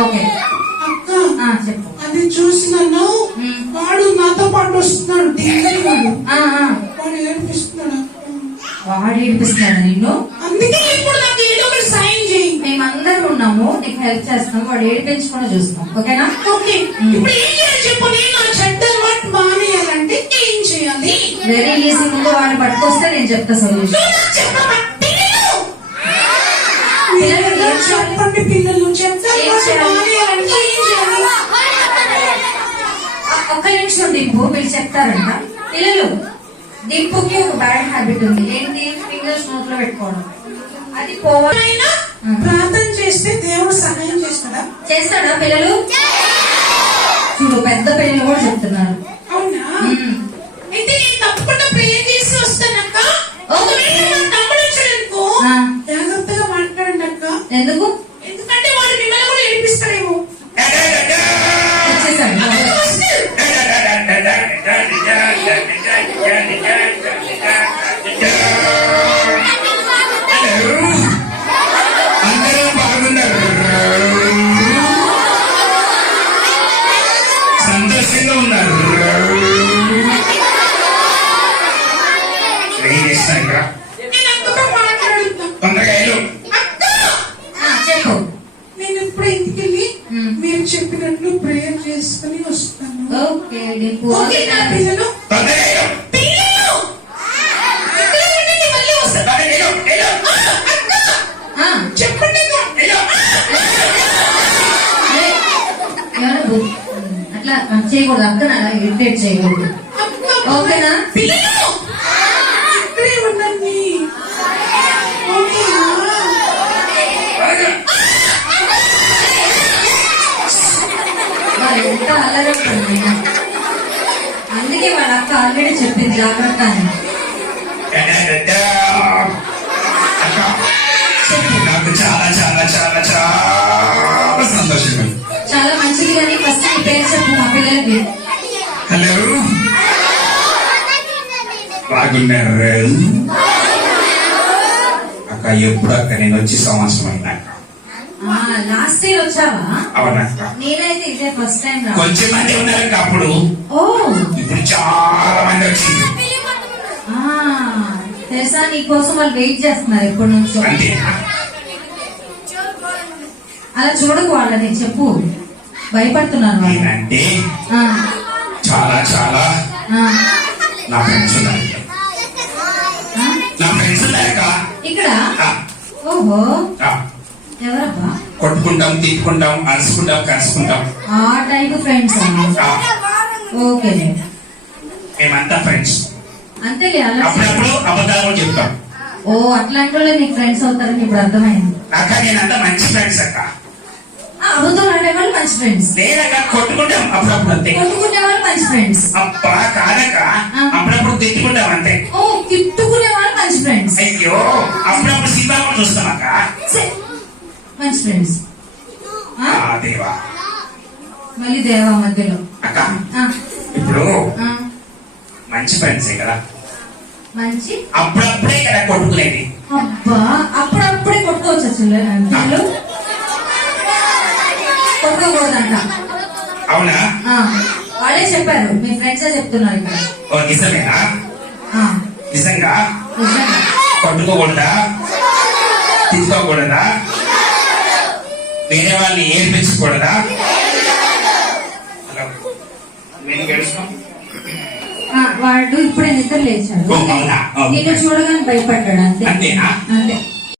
Okay. చెప్పు. అది చూసి నన్ను ఉమ్. వాడు నాతో పాటు వస్తున్నాడు వాడు. ఏడిపిస్తున్నాడు. వాడు ఏడిపిస్తున్నాడు నిన్ను? అందుకే ఇప్పుడు నాకు ఏదో ఒకటి సాయం చేయి మేమందరం ఉన్నాము నీకు హెల్ప్ చేస్తాం వాడు ఏడిపించకుండా చూస్తాం ఓకేనా? ఓకే. ఇప్పుడు ఏం చేయాలి చెప్పు? నేను నా చెడ్డ అలవాటు మానేయాలంటే ఏం చేయాలి? వెరీ ఈజీ ముందు వాడిని పట్టుకొస్తే నేను చెప్తా సొల్యూషన్ నువ్వు నాకు చెప్పవా? పిల్లలు! పిల్లలు మీరు ఏం చేయాలి? చెప్పండి పిల్లలు చేయాలి ఒక్క నిమిషం డింపు మీరు చెప్తారంట. పిల్లలు డింపుకి ఒక బ్యాడ్ హ్యాబిట్ ఉంది. ఏంటి? ఫింగర్స్ నోట్లో పెట్టుకోవడం. అది పోవాలి. ప్రార్థన చేస్తే దేవుడు సహాయం చేస్తాడా? చేస్తాడా పిల్లలు? చూడు పెద్ద పిల్లలు కూడా చెప్తున్నారు. అవునా? మీరు చెప్పినట్లు ప్రేయర్ చేసుకుని వస్తాను. ఓకే పిల్లలు. చెప్పండి అట్లా చేయకూడదు. అక్కడ ఇరిటేట్ చేయకూడదు. ఓకేనా? పిల్లలు! ఇక్కడే ఉండండి అందుకే వాళ్ళ అక్క ఆల్రెడీ చెప్పింది జాగ్రత్త అని. నాకు చాలా చాలా చాలా చాలా సంతోషంగా. చాలా మంచిది కానీ ఫస్ట్ నీ పేరు చెప్పు మా పిల్లలకి. హలో. బాగున్నారు? అక్క ఎప్పుడు అక్క నేను వచ్చి సంవత్సరం అయినాక లాస్ట్ ఇయర్ వచ్చావా? నేనైతే ఇదే ఫస్ట్ టైం కొంచెం మంది అప్పుడు ఓ. ఇప్పుడు చాలా మంది వచ్చింది ఆ, తెలుసా నీ కోసం వాళ్ళు వెయిట్ చేస్తున్నారు ఎప్పటి నుంచో. అలా చూడకు వాళ్ళని చెప్పు. నేనంటే ఆ, చాలా చాలా నా ఫ్రెండ్స్ ఉన్నారు. నా ఫ్రెండ్స్ ఇక్కడ? ఓహో. కొట్టుకుంటాం తిట్టుకుంటాం అరుచుకుంటాం కలుసుకుంటాం ఆ టైప్ ఫ్రెండ్స్ ఓకే మేమంతా ఫ్రెండ్స్. అంతేలే అలా అప్పుడప్పుడు అబద్ధాలు చెప్తాం. ఓ అట్లాంటి వాళ్ళే నీకు ఫ్రెండ్స్ అవుతారని ఇప్పుడు అర్థమైంది. అక్క నేనంతా మంచి ఫ్రెండ్స్ అక్క. ఆ, అబద్ధం ఆడే వాళ్ళు మంచి ఫ్రెండ్స్. లేదక్క కొట్టుకుంటాం అప్పుడప్పుడు అంతే. కొట్టుకునే వాళ్ళు మంచి ఫ్రెండ్స్. అబ్బా కాదక్క. ఫ్రెండ్స్ ఆ, దేవా. మళ్ళీ దేవా మధ్యలో. అక్క ఆ, ఇప్పుడు మంచి ఫ్రెండ్సే కదా. మంచి? అప్పుడప్పుడే కదా కొట్టుకునేది. అబ్బా అప్పుడప్పుడే కొట్టుకోవచ్చు అసలు కొట్టుకోకూడదంట అవునా? వాళ్ళే చెప్పారు మీ ఫ్రెండ్సే చెప్తున్నారు ఇక్కడ. నిజమేనా? నిజంగా. కొట్టుకోకూడదా? తిట్టుకోకూడదా? వేరే వాళ్ళని ఏర్పించకూడదా హలో వాడు ఇప్పుడే నిద్ర లేచాడు. నిన్ను చూడగానే భయపడ్డాడు అంతే. అంతేనా? అంతే.